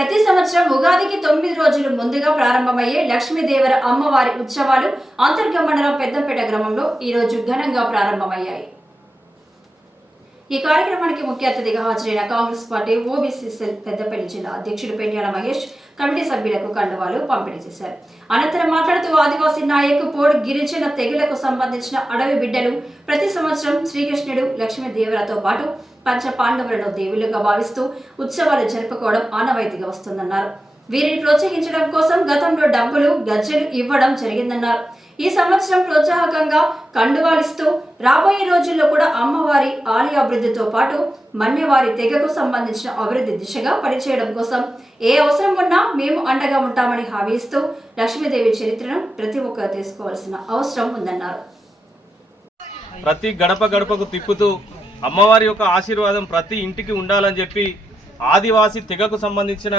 ప్రతి సంవత్సరం ఉగాదికి తొమ్మిది రోజులు ముందుగా ప్రారంభమయ్యే లక్ష్మీదేవర అమ్మవారి ఉత్సవాలు అంతర్గ మండలం పెద్దంపేట గ్రామంలో ఈ రోజు ఘనంగా ప్రారంభమయ్యాయి. ఈ కార్యక్రమానికి ముఖ్య అతిథిగా హాజరైన Congress party OBC cell Peddapalli జిల్లా అధ్యక్షుడు పెండ్యాల మహేష్ కమిటీ సభ్యులకు కండువాలు పంపిణీ చేశారు. అనంతరం మాట్లాడుతూ ఆదివాసీ నాయక్ పోడ్ గిరిజన తెగలకు సంబంధించిన అడవి బిడ్డలు ప్రతి సంవత్సరం శ్రీకృష్ణుడు లక్ష్మీదేవులతో పాటు పంచ పాండవులను దేవుళ్ళుగా భావిస్తూ ఉత్సవాలు జరుపుకోవడం ఆనవాయితీగా వస్తుందన్నారు. వీరిని ప్రోత్సహించడం కోసం గతంలో డబ్బులు గజ్జెలు ఇవ్వడం జరిగిందన్నారు. ఈ సంవత్సరం ప్రోత్సాహకంగా కండువాలిస్తూ రాబోయే రోజుల్లో కూడా అమ్మవారి ఆలయ అభివృద్ధితో పాటు మన్యవారి తెగకు సంబంధించిన అభివృద్ధి దిశగా పనిచేయడం కోసం ఏ అవసరం ఉన్నా మేము అండగా ఉంటామని హామీ ఇస్తూ లక్ష్మీదేవి చరిత్రను ప్రతి ఒక్కరు తెలుసుకోవాల్సిన అవసరం ఉందన్నారు. ప్రతి గడప గడపకు తిప్పుతూ అమ్మవారి యొక్క ఆశీర్వాదం ప్రతి ఇంటికి ఉండాలని చెప్పి ఆదివాసి తెగకు సంబంధించిన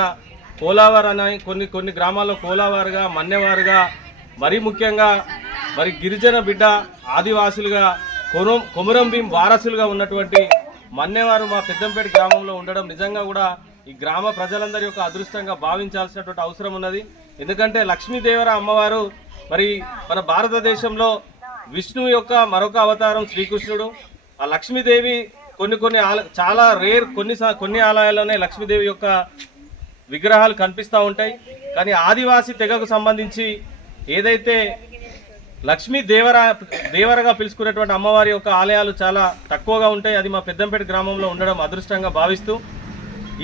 కోలావార్ అనే కొన్ని కొన్ని గ్రామాల్లో కోలావారుగా మన్నెవారుగా మరీ ముఖ్యంగా మరి గిరిజన బిడ్డ ఆదివాసులుగా కొను కొమురం భీం వారసులుగా ఉన్నటువంటి మన్నెవారు మా పెద్దంపేట గ్రామంలో ఉండడం నిజంగా కూడా ఈ గ్రామ ప్రజలందరి యొక్క అదృష్టంగా భావించాల్సినటువంటి అవసరం ఉన్నది. ఎందుకంటే లక్ష్మీదేవర అమ్మవారు మరి మన భారతదేశంలో విష్ణువు యొక్క మరొక అవతారం శ్రీకృష్ణుడు. ఆ లక్ష్మీదేవి కొన్ని కొన్ని ఆల చాలా రేర్ కొన్ని సా- కొన్ని ఆలయాల్లోనే లక్ష్మీదేవి యొక్క విగ్రహాలు కనిపిస్తూ ఉంటాయి. కానీ ఆదివాసీ తెగకు సంబంధించి ఏదైతే లక్ష్మీ దేవర దేవరగా పిలుచుకునేటువంటి అమ్మవారి యొక్క ఆలయాలు చాలా తక్కువగా ఉంటాయి. అది మా పెద్దంపేట గ్రామంలో ఉండడం అదృష్టంగా భావిస్తూ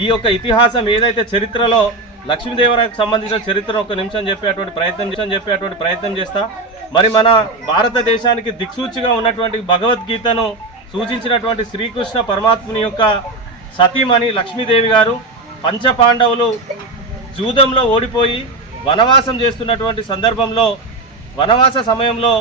ఈ యొక్క ఇతిహాసం ఏదైతే చరిత్రలో లక్ష్మీదేవరకు సంబంధించిన చరిత్ర ఒక నిమిషం చెప్పేటువంటి ప్రయత్నం నిమిషం చెప్పేటువంటి ప్రయత్నం చేస్తా. మరి మన భారతదేశానికి దిక్సూచిగా ఉన్నటువంటి భగవద్గీతను సూచించినటువంటి శ్రీకృష్ణ పరమాత్ముని యొక్క సతీమణి లక్ష్మీదేవి గారు పంచపాండవులు జూదంలో ఓడిపోయి వనవాసం చేస్తున్నటువంటి సందర్భంలో వనవాస సమయంలో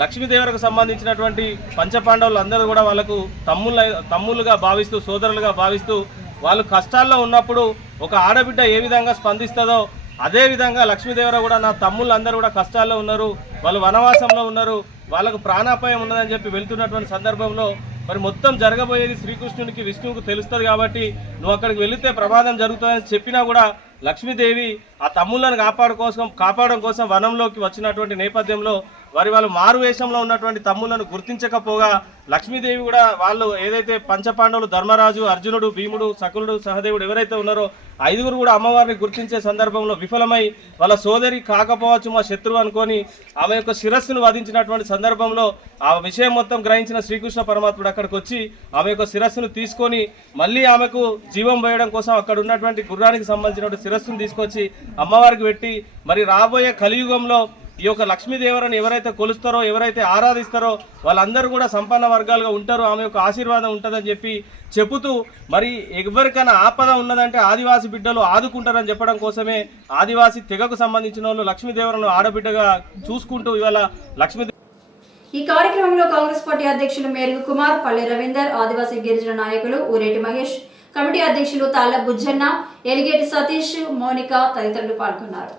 లక్ష్మీదేవరకు సంబంధించినటువంటి పంచపాండవులు అందరూ కూడా వాళ్ళకు తమ్ముళ్ళ తమ్ముళ్ళుగా భావిస్తూ సోదరులుగా భావిస్తూ వాళ్ళు కష్టాల్లో ఉన్నప్పుడు ఒక ఆడబిడ్డ ఏ విధంగా స్పందిస్తుందో అదే విధంగా లక్ష్మీదేవర కూడా నా తమ్ముళ్ళు అందరూ కూడా కష్టాల్లో ఉన్నారు వాళ్ళు వనవాసంలో ఉన్నారు వాళ్ళకు ప్రాణాపాయం ఉన్నదని చెప్పి వెళ్తున్నటువంటి సందర్భంలో మరి మొత్తం జరగబోయేది శ్రీకృష్ణునికి విష్ణువుకు తెలుస్తుంది కాబట్టి నువ్వు అక్కడికి వెళితే ప్రమాదం జరుగుతుందని చెప్పినా కూడా లక్ష్మీదేవి ఆ తమ్ములను కాపాడుకోసం కాపాడడం కోసం వనంలోకి వచ్చినటువంటి నేపథ్యంలో వారి వాళ్ళు మారు వేషంలో ఉన్నటువంటి తమ్ములను గుర్తించకపోగా లక్ష్మీదేవి కూడా వాళ్ళు ఏదైతే పంచపాండవులు ధర్మరాజు అర్జునుడు భీముడు సకులుడు సహదేవుడు ఎవరైతే ఉన్నారో ఐదుగురు కూడా అమ్మవారిని గుర్తించే సందర్భంలో విఫలమై వాళ్ళ సోదరి కాకపోవచ్చు మా శత్రువు అనుకొని ఆమె యొక్క శిరస్సును వధించినటువంటి సందర్భంలో ఆ విషయం మొత్తం గ్రహించిన శ్రీకృష్ణ పరమాత్ముడు అక్కడికి వచ్చి ఆమె యొక్క శిరస్సును తీసుకొని మళ్ళీ ఆమెకు జీవం పోయడం కోసం అక్కడ ఉన్నటువంటి గుర్రానికి సంబంధించినటువంటి శిరస్సును తీసుకొచ్చి అమ్మవారికి పెట్టి మరి రాబోయే కలియుగంలో ఈ యొక్క లక్ష్మీదేవరని ఎవరైతే కొలుస్తారో ఎవరైతే ఆరాధిస్తారో వాళ్ళందరూ కూడా సంపన్న వర్గాలుగా ఉంటారో. ఆమె యొక్క ఆశీర్వాదం ఉంటుందని చెప్పి చెబుతూ మరి ఎవరికైనా ఆపద ఉన్నదంటే ఆదివాసి బిడ్డలు ఆదుకుంటారని చెప్పడం కోసమే ఆదివాసి తెగకు సంబంధించిన వాళ్ళు లక్ష్మీదేవరను ఆడబిడ్డగా చూసుకుంటూ ఇవాళ లక్ష్మీ ఈ కార్యక్రమంలో కాంగ్రెస్ పార్టీ అధ్యక్షులు మేరుగు కుమార్ పల్లె రవీందర్ ఆదివాసీ గిరిజన నాయకులు ఊరేటి మహేష్ కమిటీ అధ్యక్షులు తాళ్ళ బుజ్జన్న ఎలిగేటి సతీష్ మౌనిక తదితరులు పాల్గొన్నారు.